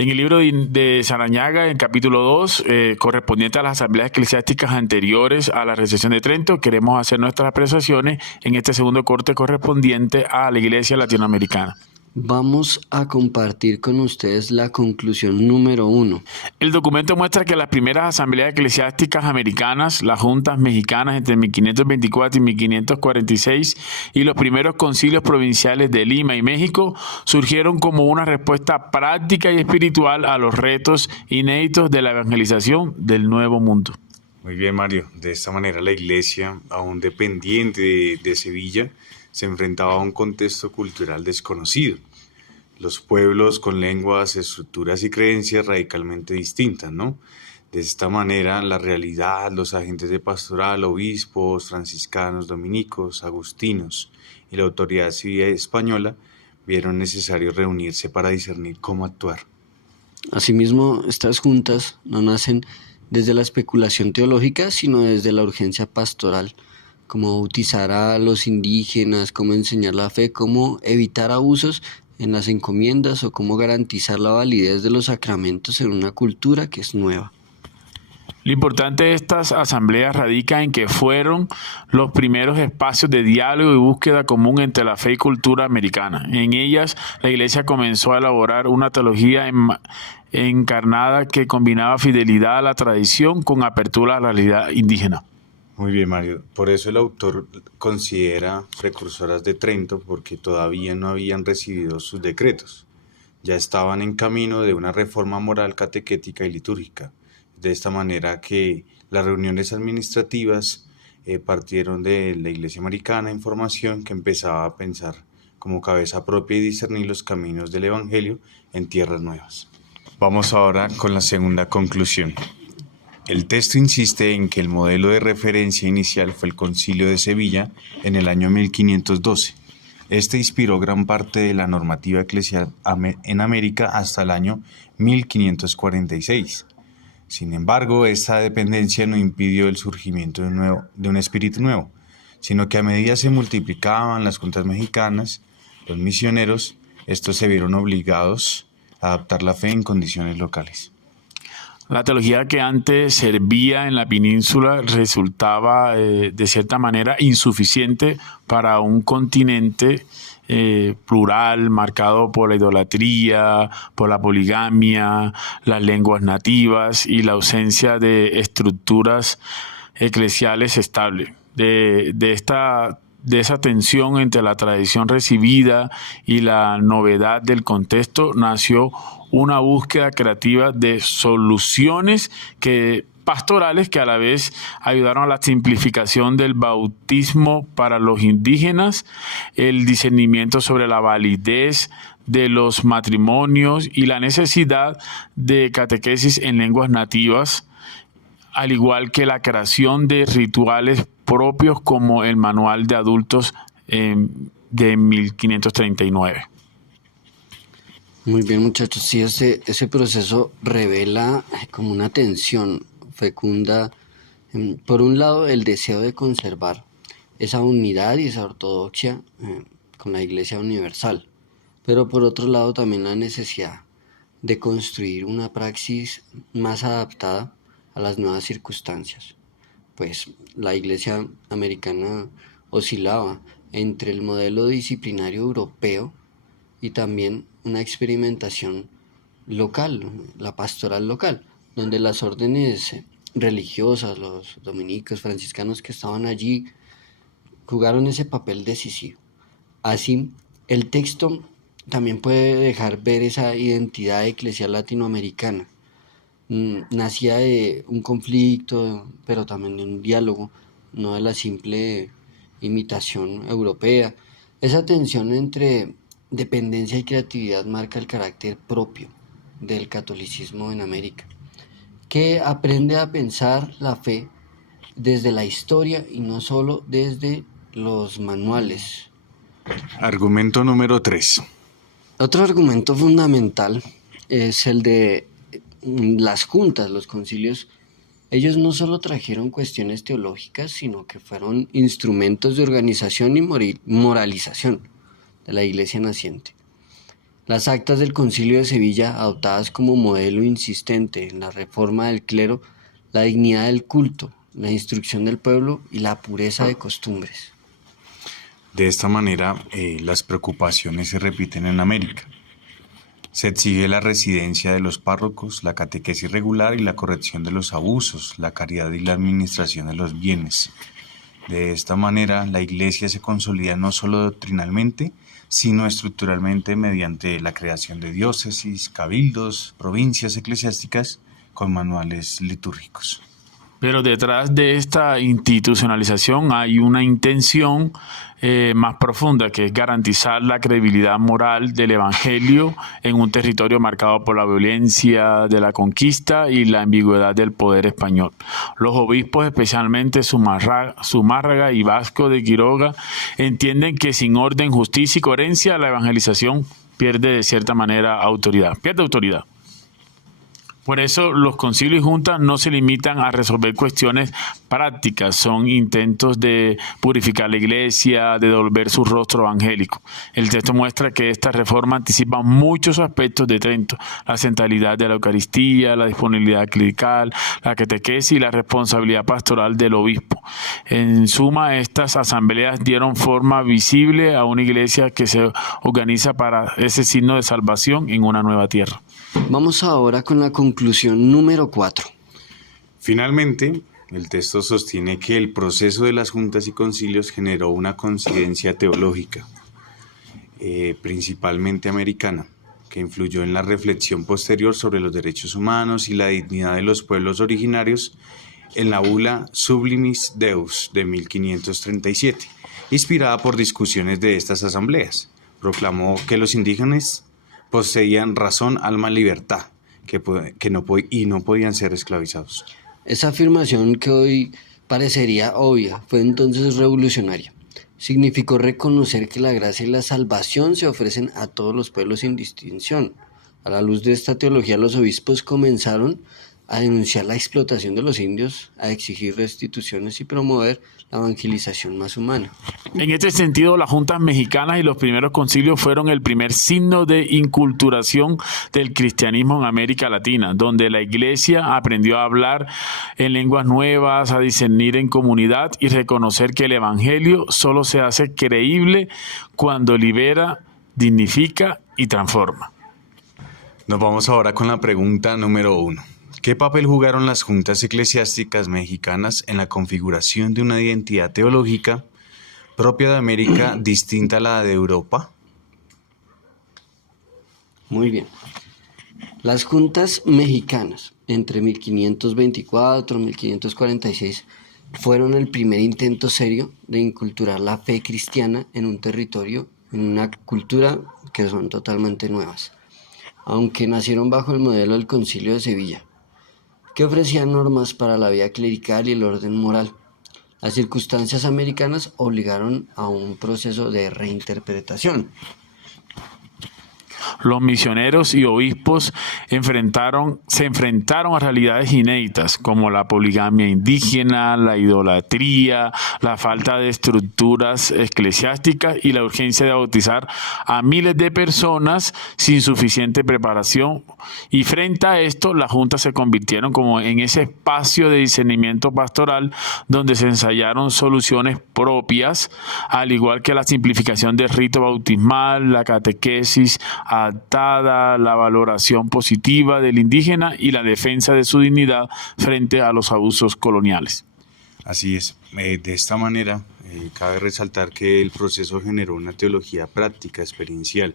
En el libro de Sarañaga, en capítulo 2, correspondiente a las asambleas eclesiásticas anteriores a la recesión de Trento, queremos hacer nuestras apreciaciones en este segundo corte correspondiente a la Iglesia latinoamericana. Vamos a compartir con ustedes la conclusión número 1. El documento muestra que las primeras asambleas eclesiásticas americanas, las juntas mexicanas entre 1524 y 1546 y los primeros concilios provinciales de Lima y México surgieron como una respuesta práctica y espiritual a los retos inéditos de la evangelización del Nuevo Mundo. Muy bien, Mario. De esta manera la Iglesia, aún dependiente de Sevilla, se enfrentaba a un contexto cultural desconocido. Los pueblos con lenguas, estructuras y creencias radicalmente distintas, ¿no? De esta manera, la realidad, los agentes de pastoral, obispos, franciscanos, dominicos, agustinos y la autoridad civil española vieron necesario reunirse para discernir cómo actuar. Asimismo, estas juntas no nacen desde la especulación teológica, sino desde la urgencia pastoral. Cómo bautizar a los indígenas, cómo enseñar la fe, cómo evitar abusos en las encomiendas o cómo garantizar la validez de los sacramentos en una cultura que es nueva. Lo importante de estas asambleas radica en que fueron los primeros espacios de diálogo y búsqueda común entre la fe y cultura americana. En ellas, la Iglesia comenzó a elaborar una teología encarnada que combinaba fidelidad a la tradición con apertura a la realidad indígena. Muy bien, Mario. Por eso el autor considera precursoras de Trento porque todavía no habían recibido sus decretos. Ya estaban en camino de una reforma moral, catequética y litúrgica. De esta manera que las reuniones administrativas partieron de la Iglesia americana en formación que empezaba a pensar como cabeza propia y discernir los caminos del Evangelio en tierras nuevas. Vamos ahora con la segunda conclusión. El texto insiste en que el modelo de referencia inicial fue el Concilio de Sevilla en el año 1512. Este inspiró gran parte de la normativa eclesial en América hasta el año 1546. Sin embargo, esta dependencia no impidió el surgimiento de un espíritu nuevo, sino que a medida se multiplicaban las juntas mexicanas, los misioneros, estos se vieron obligados a adaptar la fe en condiciones locales. La teología que antes servía en la península resultaba de cierta manera insuficiente para un continente plural, marcado por la idolatría, por la poligamia, las lenguas nativas y la ausencia de estructuras eclesiales estables. De esa tensión entre la tradición recibida y la novedad del contexto nació una búsqueda creativa de soluciones pastorales que a la vez ayudaron a la simplificación del bautismo para los indígenas, el discernimiento sobre la validez de los matrimonios y la necesidad de catequesis en lenguas nativas, al igual que la creación de rituales propios como el Manual de Adultos de 1539. Muy bien, muchachos. Sí, ese proceso revela como una tensión fecunda. Por un lado, el deseo de conservar esa unidad y esa ortodoxia con la Iglesia universal, pero por otro lado también la necesidad de construir una praxis más adaptada a las nuevas circunstancias. Pues la Iglesia americana oscilaba entre el modelo disciplinario europeo y también una experimentación local, la pastoral local, donde las órdenes religiosas, los dominicos, franciscanos que estaban allí, jugaron ese papel decisivo. Así, el texto también puede dejar ver esa identidad eclesial latinoamericana. Nacía de un conflicto, pero también de un diálogo, no de la simple imitación europea. Esa tensión entre dependencia y creatividad marca el carácter propio del catolicismo en América, que aprende a pensar la fe desde la historia y no solo desde los manuales. Argumento número 3. Otro argumento fundamental es el de las juntas, los concilios. Ellos no solo trajeron cuestiones teológicas, sino que fueron instrumentos de organización y moralización de la Iglesia naciente. Las actas del Concilio de Sevilla, adoptadas como modelo insistente en la reforma del clero, la dignidad del culto, la instrucción del pueblo y la pureza de costumbres. De esta manera, las preocupaciones se repiten en América. Se exige la residencia de los párrocos, la catequesis regular y la corrección de los abusos, la caridad y la administración de los bienes. De esta manera, la Iglesia se consolida no solo doctrinalmente, sino estructuralmente mediante la creación de diócesis, cabildos, provincias eclesiásticas con manuales litúrgicos. Pero detrás de esta institucionalización hay una intención más profunda, que es garantizar la credibilidad moral del Evangelio en un territorio marcado por la violencia de la conquista y la ambigüedad del poder español. Los obispos, especialmente Zumárraga y Vasco de Quiroga, entienden que sin orden, justicia y coherencia la evangelización pierde de cierta manera autoridad, pierde autoridad. Por eso los concilios y juntas no se limitan a resolver cuestiones prácticas, son intentos de purificar la Iglesia, de devolver su rostro evangélico. El texto muestra que esta reforma anticipa muchos aspectos de Trento: la centralidad de la Eucaristía, la disponibilidad clerical, la catequesis y la responsabilidad pastoral del obispo. En suma, estas asambleas dieron forma visible a una Iglesia que se organiza para ese signo de salvación en una nueva tierra. Vamos ahora con la conclusión número 4. Finalmente, el texto sostiene que el proceso de las juntas y concilios generó una coincidencia teológica, principalmente americana, que influyó en la reflexión posterior sobre los derechos humanos y la dignidad de los pueblos originarios en la bula Sublimis Deus de 1537, inspirada por discusiones de estas asambleas. Proclamó que los indígenas poseían razón, alma, libertad, que no podían ser esclavizados. Esa afirmación, que hoy parecería obvia, fue entonces revolucionaria. Significó reconocer que la gracia y la salvación se ofrecen a todos los pueblos sin distinción. A la luz de esta teología, los obispos comenzaron a denunciar la explotación de los indios, a exigir restituciones y promover la evangelización más humana. En este sentido, las juntas mexicanas y los primeros concilios fueron el primer signo de inculturación del cristianismo en América Latina, donde la Iglesia aprendió a hablar en lenguas nuevas, a discernir en comunidad y reconocer que el Evangelio solo se hace creíble cuando libera, dignifica y transforma. Nos vamos ahora con la pregunta número 1. ¿Qué papel jugaron las juntas eclesiásticas mexicanas en la configuración de una identidad teológica propia de América distinta a la de Europa? Muy bien. Las juntas mexicanas entre 1524 y 1546 fueron el primer intento serio de inculturar la fe cristiana en un territorio, en una cultura que son totalmente nuevas, aunque nacieron bajo el modelo del Concilio de Sevilla, que ofrecía normas para la vida clerical y el orden moral. Las circunstancias americanas obligaron a un proceso de reinterpretación. Los misioneros y obispos se enfrentaron a realidades inéditas como la poligamia indígena, la idolatría, la falta de estructuras eclesiásticas y la urgencia de bautizar a miles de personas sin suficiente preparación. Y frente a esto, las juntas se convirtieron como en ese espacio de discernimiento pastoral donde se ensayaron soluciones propias, al igual que la simplificación del rito bautismal, la catequesis adaptada, la valoración positiva del indígena y la defensa de su dignidad frente a los abusos coloniales. Así es. De esta manera, cabe resaltar que el proceso generó una teología práctica, experiencial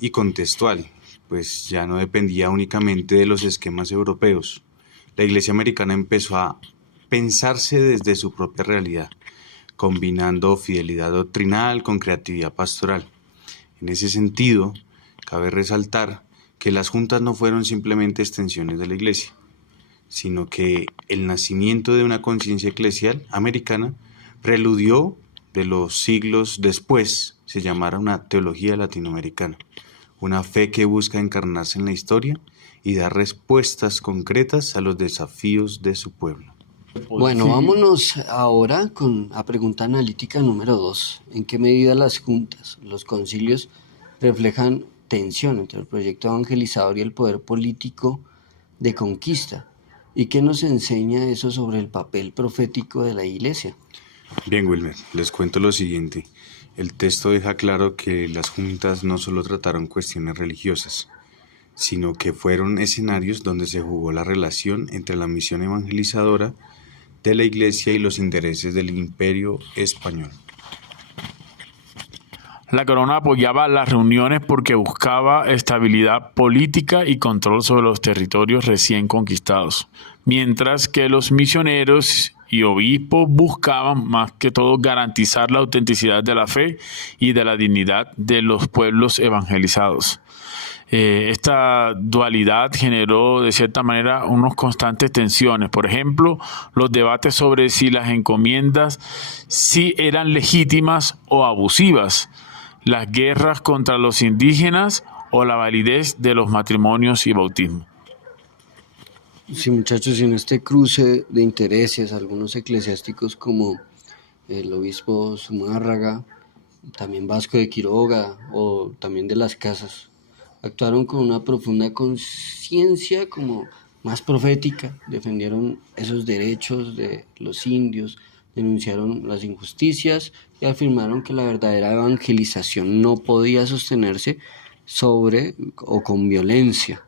y contextual, pues ya no dependía únicamente de los esquemas europeos. La Iglesia americana empezó a pensarse desde su propia realidad, combinando fidelidad doctrinal con creatividad pastoral. En ese sentido, cabe resaltar que las juntas no fueron simplemente extensiones de la Iglesia, sino que el nacimiento de una conciencia eclesial americana preludió de los siglos después se llamara una teología latinoamericana, una fe que busca encarnarse en la historia y dar respuestas concretas a los desafíos de su pueblo. Bueno, vámonos ahora a pregunta analítica número 2. ¿En qué medida las juntas, los concilios, reflejan tensión entre el proyecto evangelizador y el poder político de conquista. ¿Y qué nos enseña eso sobre el papel profético de la Iglesia? Bien, Wilmer, les cuento lo siguiente. El texto deja claro que las juntas no solo trataron cuestiones religiosas, sino que fueron escenarios donde se jugó la relación entre la misión evangelizadora de la Iglesia y los intereses del Imperio español. La corona apoyaba las reuniones porque buscaba estabilidad política y control sobre los territorios recién conquistados, mientras que los misioneros y obispos buscaban más que todo garantizar la autenticidad de la fe y de la dignidad de los pueblos evangelizados. Esta dualidad generó de cierta manera unas constantes tensiones. Por ejemplo, los debates sobre si las encomiendas sí eran legítimas o abusivas, las guerras contra los indígenas o la validez de los matrimonios y bautismos. Sí, muchachos, en este cruce de intereses, algunos eclesiásticos como el obispo Zumárraga, también Vasco de Quiroga o también de las Casas, actuaron con una profunda conciencia como más profética, defendieron esos derechos de los indios, denunciaron las injusticias y afirmaron que la verdadera evangelización no podía sostenerse sobre o con violencia.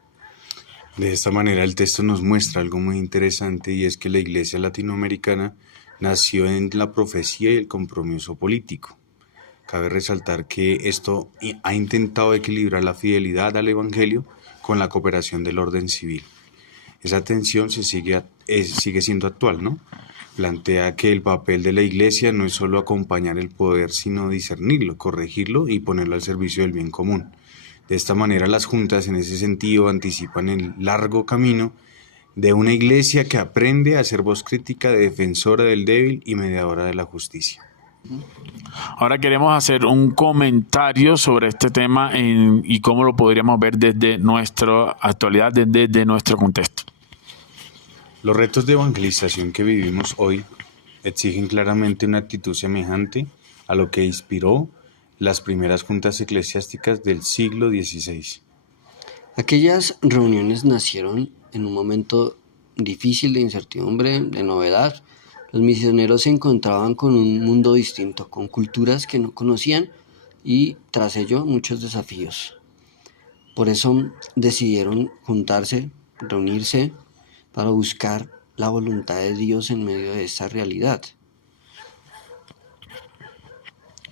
De esta manera el texto nos muestra algo muy interesante y es que la Iglesia latinoamericana nació en la profecía y el compromiso político. Cabe resaltar que esto ha intentado equilibrar la fidelidad al Evangelio con la cooperación del orden civil. Esa tensión sigue siendo actual, ¿no? Plantea que el papel de la Iglesia no es solo acompañar el poder, sino discernirlo, corregirlo y ponerlo al servicio del bien común. De esta manera las juntas en ese sentido anticipan el largo camino de una Iglesia que aprende a ser voz crítica, defensora del débil y mediadora de la justicia. Ahora queremos hacer un comentario sobre este tema y cómo lo podríamos ver desde nuestra actualidad, desde nuestro contexto. Los retos de evangelización que vivimos hoy exigen claramente una actitud semejante a lo que inspiró las primeras juntas eclesiásticas del siglo XVI. Aquellas reuniones nacieron en un momento difícil de incertidumbre, de novedad. Los misioneros se encontraban con un mundo distinto, con culturas que no conocían y tras ello muchos desafíos. Por eso decidieron juntarse, reunirse para buscar la voluntad de Dios en medio de esta realidad.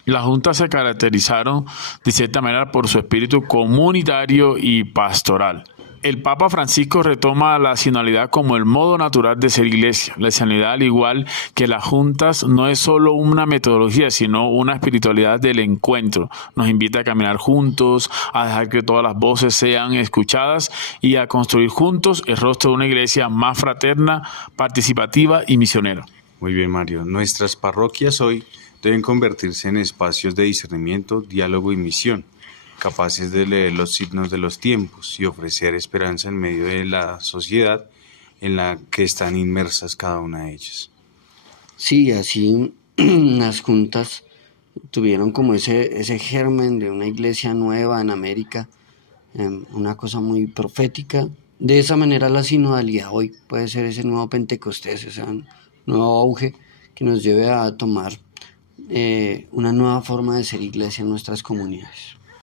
Las juntas se caracterizaron de cierta manera por su espíritu comunitario y pastoral. El Papa Francisco retoma la sinodalidad como el modo natural de ser iglesia. La sinodalidad, al igual que las juntas, no es solo una metodología, sino una espiritualidad del encuentro. Nos invita a caminar juntos, a dejar que todas las voces sean escuchadas y a construir juntos el rostro de una iglesia más fraterna, participativa y misionera. Muy bien, Mario. Nuestras parroquias hoy deben convertirse en espacios de discernimiento, diálogo y misión, capaces de leer los signos de los tiempos y ofrecer esperanza en medio de la sociedad en la que están inmersas cada una de ellas. Sí, así las juntas tuvieron como ese germen de una iglesia nueva en América, una cosa muy profética. De esa manera la sinodalidad hoy puede ser ese nuevo Pentecostés, ese nuevo auge que nos lleve a tomar una nueva forma de ser iglesia en nuestras comunidades.